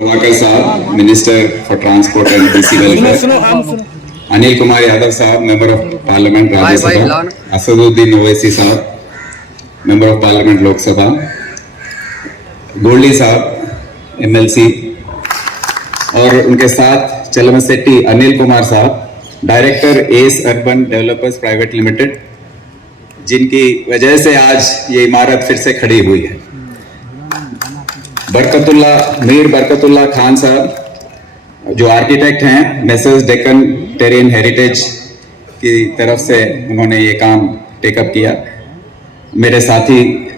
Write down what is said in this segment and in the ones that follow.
प्रभाकर साहब, minister for transport and DC welfare, Anil Kumar Yadav साहब, member of parliament Rajya Sabha, Asaduddin Owaisi साहब, member of parliament Lok Sabha, Goldy साहब एमएलसी, और उनके साथ चलमसेट्टी अनिल कुमार साहब, director S urban developers private limited, जिनकी वजह से आज ये इमारत फिर से खड़ी हुई है। मीर बरकतुल्ला खान साहब जो आर्किटेक्ट हैं, मेसर्स डेक्कन टेरेन हेरिटेज की तरफ से उन्होंने ये काम टेकअप किया। मेरे साथी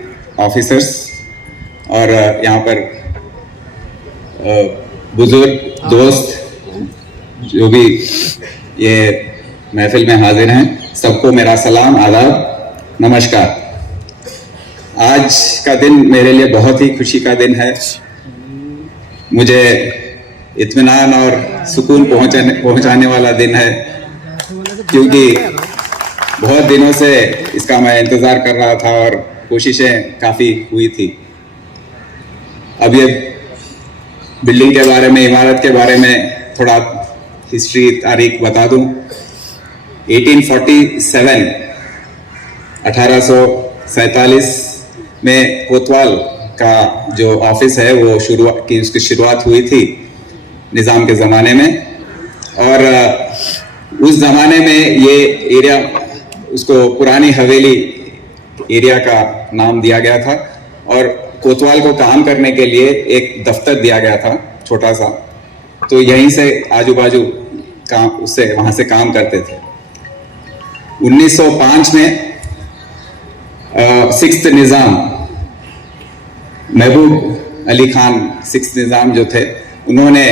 ऑफिसर्स और यहाँ पर बुजुर्ग दोस्त जो भी ये महफिल में हाजिर हैं, सबको मेरा सलाम, आदाब, नमस्कार। आज का दिन मेरे लिए बहुत ही खुशी का दिन है। मुझे इत्मीनान और सुकून पहुंचाने वाला दिन है, क्योंकि बहुत दिनों से इसका मैं इंतज़ार कर रहा था और कोशिशें काफ़ी हुई थी। अब ये बिल्डिंग के बारे में, इमारत के बारे में थोड़ा हिस्ट्री तारीख बता दूं। 1847 1847 में कोतवाल का जो ऑफिस है वो उसकी शुरुआत हुई थी निज़ाम के ज़माने में, और उस ज़माने में ये एरिया, उसको पुरानी हवेली एरिया का नाम दिया गया था, और कोतवाल को काम करने के लिए एक दफ्तर दिया गया था छोटा सा, तो यहीं से आजू बाजू वहाँ से काम करते थे। 1905 में सिक्स्थ निज़ाम महबूब अली खान सिक्स्थ निज़ाम जो थे, उन्होंने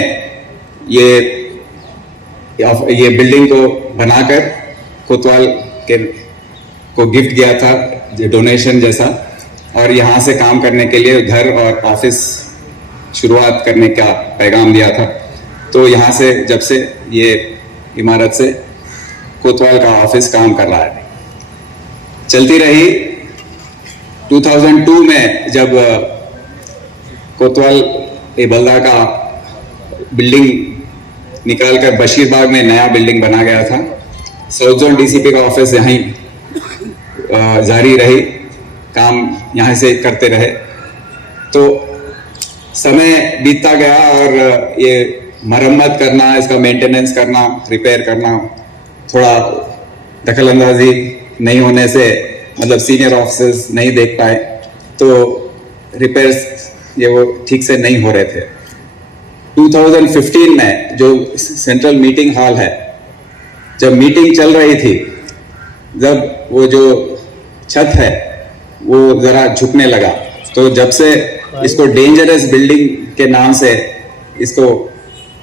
ये बिल्डिंग को बनाकर कोतवाल को गिफ्ट किया था, डोनेशन जैसा, और यहाँ से काम करने के लिए घर और ऑफिस शुरुआत करने का पैगाम दिया था। तो यहाँ से जब से ये इमारत से कोतवाल का ऑफिस काम कर रहा है, चलती रही। 2002 में जब कोतवाल बल्दा का बिल्डिंग निकालकर बशीरबाग में नया बिल्डिंग बना गया था, साउथ जोन डीसीपी का ऑफिस यहीं जारी रही, काम यहाँ से करते रहे। तो समय बीतता गया और ये मरम्मत करना, इसका मेंटेनेंस करना, रिपेयर करना, थोड़ा दखलंदाजी नहीं होने से, मतलब सीनियर ऑफिसर्स नहीं देख पाए, तो रिपेयर्स ये वो ठीक से नहीं हो रहे थे। 2015 में जो सेंट्रल मीटिंग हॉल है, जब मीटिंग चल रही थी, जब वो जो छत है वो ज़रा झुकने लगा, तो जब से इसको डेंजरस बिल्डिंग के नाम से इसको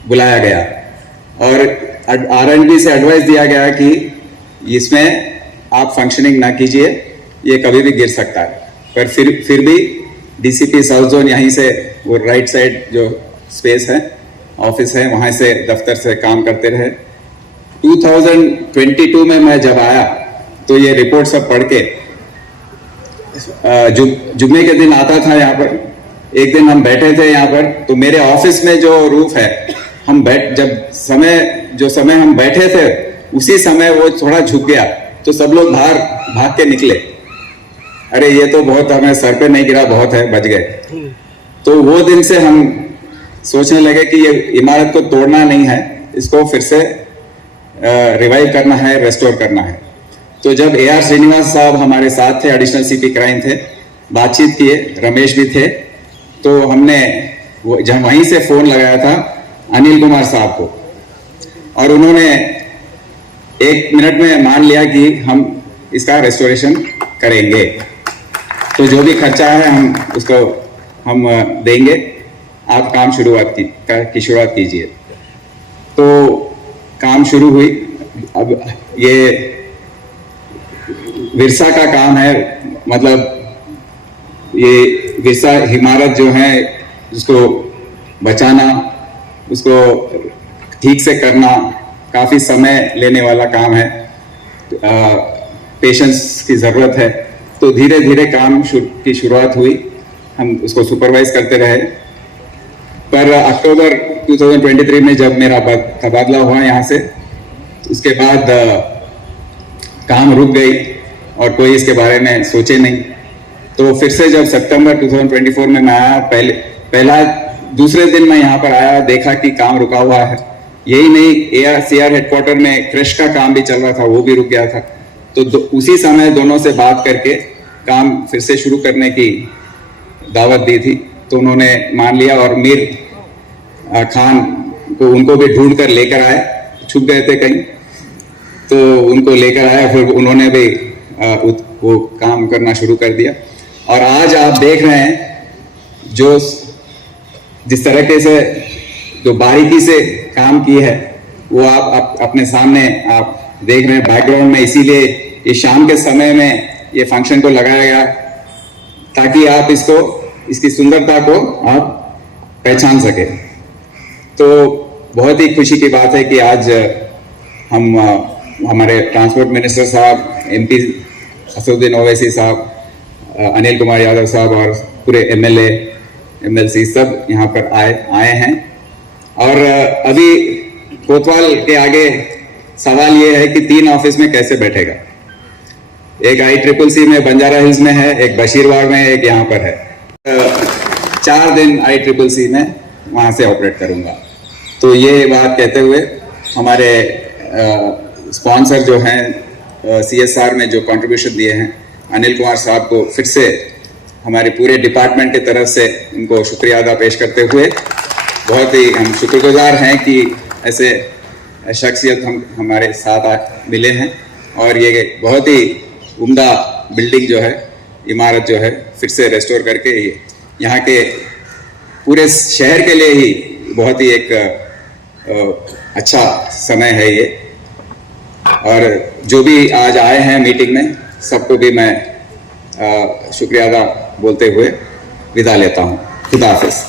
बुलाया गया और आरएनबी से एडवाइस दिया गया कि इसमें आप फंक्शनिंग ना कीजिए, ये कभी भी गिर सकता है। पर फिर भी डीसीपी साउथ जोन यहीं से वो राइट साइड जो स्पेस है, ऑफिस है, वहाँ से दफ्तर से काम करते रहे। 2022 में मैं जब आया तो ये रिपोर्ट सब पढ़ के जुम्मे के दिन आता था यहाँ पर। एक दिन हम बैठे थे यहाँ पर, तो मेरे ऑफिस में जो रूफ है, हम जो समय हम बैठे थे उसी समय वो थोड़ा झुक गया, तो सब लोग बाहर भाग के निकले, अरे ये तो बहुत, हमें सर पे नहीं गिरा, बहुत है, बच गए। तो वो दिन से हम सोचने लगे कि ये इमारत को तोड़ना नहीं है, इसको फिर से रिवाइव करना है, रेस्टोर करना है। तो जब AR श्रीनिवास साहब हमारे साथ थे, एडिशनल CP क्राइम थे, बातचीत किए, रमेश भी थे, तो हमने जब वहीं से फोन लगाया था अनिल कुमार साहब को, और उन्होंने 1 मिनट में मान लिया कि हम इसका रेस्टोरेशन करेंगे, तो जो भी खर्चा है हम देंगे, आप काम शुरुआत कीजिए। तो काम शुरू हुई। अब ये विरसा का काम है, मतलब ये विरसा इमारत जो है उसको बचाना, उसको ठीक से करना काफ़ी समय लेने वाला काम है, पेशेंस की ज़रूरत है। तो धीरे धीरे काम की शुरुआत हुई, हम उसको सुपरवाइज करते रहे। पर अक्टूबर 2023 में जब मेरा तबादला हुआ यहाँ से, उसके बाद काम रुक गई और कोई इसके बारे में सोचे नहीं। तो फिर से जब सितंबर 2024 में मैं आया, दूसरे दिन मैं यहाँ पर आया, देखा कि काम रुका हुआ है। यही नहीं, ARCR हेडक्वार्टर में क्रश का काम भी चल रहा था, वो भी रुक गया था। तो उसी समय दोनों से बात करके काम फिर से शुरू करने की दावत दी थी, तो उन्होंने मान लिया और मीर खान को उनको भी ढूंढ कर लेकर आए, छुप गए थे कहीं, तो उनको लेकर आया, फिर उन्होंने भी वो काम करना शुरू कर दिया। और आज आप देख रहे हैं जो जिस तरीके से जो बारीकी से काम की है, वो आप अपने सामने आप देख रहे हैं बैकग्राउंड में। इसीलिए ये शाम के समय में ये फंक्शन को लगाया गया, ताकि आप इसकी सुंदरता को आप पहचान सके। तो बहुत ही खुशी की बात है कि आज हम हमारे ट्रांसपोर्ट मिनिस्टर साहब, MP असदुद्दीन ओवैसी साहब, अनिल कुमार यादव साहब और पूरे MLA MLC सब यहाँ पर आए हैं। और अभी कोतवाल के आगे सवाल ये है कि 3 ऑफिस में कैसे बैठेगा। एक ICCC में बंजारा हिल्स में है, एक बशीरबाग में, एक यहाँ पर है। 4 दिन ICCC में वहाँ से ऑपरेट करूँगा। तो ये बात कहते हुए हमारे स्पॉन्सर जो हैं CSR में जो कंट्रीब्यूशन दिए हैं, अनिल कुमार साहब को फिर से हमारे पूरे डिपार्टमेंट की तरफ से उनको शुक्रिया अदा पेश करते हुए बहुत ही हम शुक्रगुजार हैं कि ऐसे शख्सियत हमारे साथ मिले हैं। और ये बहुत ही उम्दा बिल्डिंग जो है, इमारत जो है, फिर से रेस्टोर करके यहाँ के पूरे शहर के लिए ही बहुत ही एक अच्छा समय है ये। और जो भी आज आए हैं मीटिंग में, सबको भी मैं शुक्रिया अदा बोलते हुए विदा लेता हूँ। खुदा हाफिज।